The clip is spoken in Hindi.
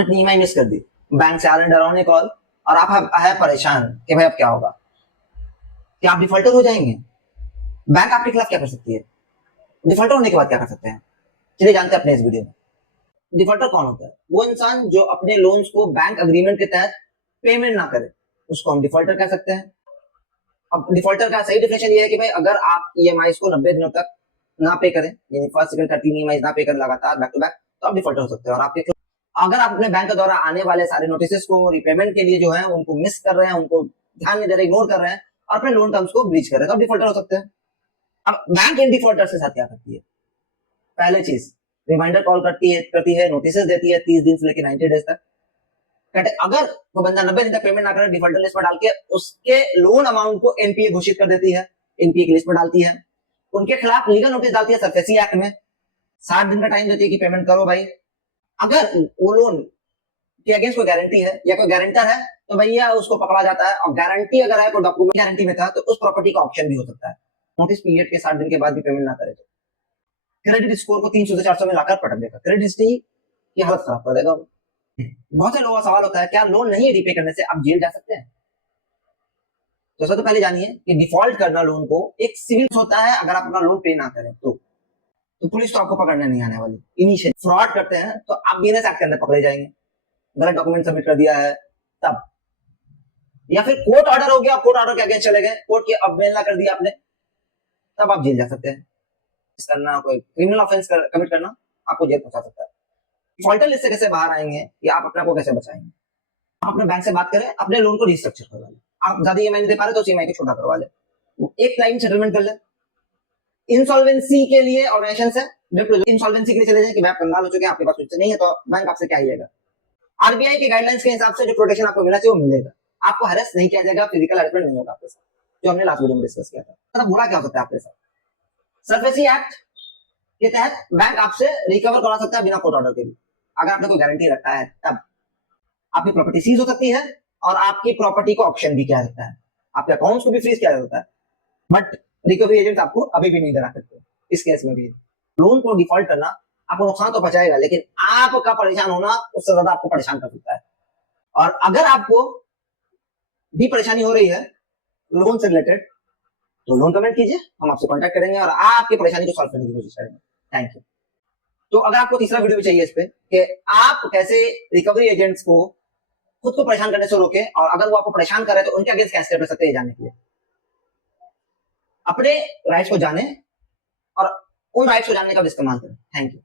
अपनी ईएमआई मिस कर दी, बैंक से आ रहे हैं डरावने कॉल और आप है परेशान कि भाई अब क्या होगा, क्या आप डिफॉल्टर हो जाएंगे? बैंक आपके खिलाफ क्या कर सकती है? डिफॉल्टर होने के बाद क्या कर सकते हैं? चलिए जानते हैं अपने इस वीडियो में। डिफॉल्टर कौन होता है? वो इंसान जो अपने लोन्स को बैंक अग्रीमेंट के तहत पेमेंट ना करे, उसको हम डिफॉल्टर कह सकते हैं। अब डिफॉल्टर का सही डिफिनेशन ये है कि भाई अगर आप ईएमआई को 90 दिनों तक ना पे करें, यानी फर्स्ट सेकंड 13 ईएमआई ना पे करें लगातार बैक टू बैक, तो आप डिफॉल्टर हो सकते हैं। और आपके अगर आप अपने बैंक के द्वारा आने वाले सारे नोटिस को रिपेमेंट के लिए जो है उनको मिस कर रहे हैं, उनको ध्यान नहीं दे रहे, इग्नोर कर रहे हैं और अपने लोन टर्म्स को ब्रीच कर रहे हैं, तो आप डिफॉल्टर हो सकते हैं। अब बैंक इन डिफॉल्टर के साथ क्या करती है? पहले चीज, रिमाइंडर कॉल करती है, नोटिस देती है 30 दिन से लेकर 90 डेज तक। अगर वो बंदा 90 दिन तक पेमेंट ना करे, डिफॉल्टर लिस्ट में डाल के उसके लोन अमाउंट को एनपीए घोषित कर देती है, एनपीए की लिस्ट में डालती है। उनके खिलाफ लीगल नोटिस डालती है सरफेसी एक्ट में, 60 दिन का टाइम देती है कि पेमेंट करो भाई। अगर वो लोन के अगेंस्ट कोई गारंटी है या कोई गारंटर है तो भैया उसको पकड़ा जाता है, और गारंटी अगर है, कोई डॉक्यूमेंट गारंटी में था, तो उस प्रॉपर्टी का ऑप्शन भी हो सकता है। नोटिस पीरियड के 60 दिन के बाद भी पेमेंट ना करे तो क्रेडिट स्कोर को 300 से 400 में लाकर पटक देगा, क्रेडिट हिस्ट्री की हालत खराब कर देगा। बहुत से लोगों का सवाल होता है क्या लोन नहीं रिपे करने से आप जेल जा सकते हैं? तो सबसे पहले जानिए कि डिफॉल्ट करना लोन को एक सिविल होता है। अगर आप अपना लोन पे ना करें तो पुलिस तो आपको पकड़ने नहीं आने वाली। इनिशियल फ्रॉड करते हैं तो आप बीएनएस एक्ट के अंदर पकड़े जाएंगे, गलत डॉक्यूमेंट सबमिट कर दिया है तब, या फिर कोर्ट ऑर्डर हो गया, कोर्ट ऑर्डर के अगेंस्ट चले गए, कोर्ट की अवहेलना कर दी आपने, तब आप जेल जा सकते हैं। करना कोई क्रिमिनल ऑफेंस कमिट करना आपको जेल पहुंचा सकता है। डिफॉल्टर लिस्ट से कैसे बाहर आएंगे या आप अपने को कैसे बचाएंगे? आप अपने बैंक से बात करें, अपने लोन को रिस्ट्रक्चर करवा लें। आप ज्यादा ईएमआई नहीं दे पा रहे तो ईएमआई को छोटा करवा ले, एक टाइम सेटलमेंट कर ले। इंसॉल्वेंसी के लिए ऑर्गेनाइजेशन है, इंसॉल्वेंसी के लिए चले जाए कि भाई आप कंगाल हो चुके हैं, आपके पास कुछ नहीं है, तो बैंक आपसे क्या ही लेगा। आरबीआई के गाइडलाइंस के हिसाब से जो प्रोटेक्शन आपको मिलना चाहिए वो मिलेगा, आपको हरेस नहीं किया जाएगा, फिजिकल हरेसमेंट नहीं होगा आपके साथ, जो हमने लास्ट वीडियो में डिस्कस किया था। मतलब बुरा क्या हो सकता है आपके साथ? सरफेसी एक्ट के तहत बैंक आपसे रिकवर करा सकता है बिना कोर्ट ऑर्डर के भी, अगर आपने कोई गारंटी रखा है तब। आपकी प्रॉपर्टी सीज हो सकती है और आपकी प्रॉपर्टी को ऑप्शन भी किया जाता है, आपके अकाउंट्स को भी फ्रीज किया जाता है, बट रिकवरी एजेंट आपको अभी भी नहीं करा सकते। इस केस में भी लोन को डिफॉल्ट करना आपको नुकसान तो पहुंचाएगा, लेकिन आपका परेशान होना उससे ज्यादा आपको परेशान कर सकता है। और अगर आपको भी परेशानी हो रही है लोन से रिलेटेड तो लोन कमेंट कीजिए, हम आपसे कांटेक्ट करेंगे और आपकी परेशानी को सॉल्व करने की कोशिश करेंगे। Thank you. तो अगर आपको तीसरा वीडियो भी चाहिए इस पे कि आप कैसे रिकवरी एजेंट्स को खुद को परेशान करने से रोके, और अगर वो आपको परेशान कर रहे हैं तो उनके अगेंस्ट कैसे कर सकते हैं जानने के लिए, अपने राइट्स को जाने और उन राइट्स को जानने का भी इस्तेमाल करें। Thank you.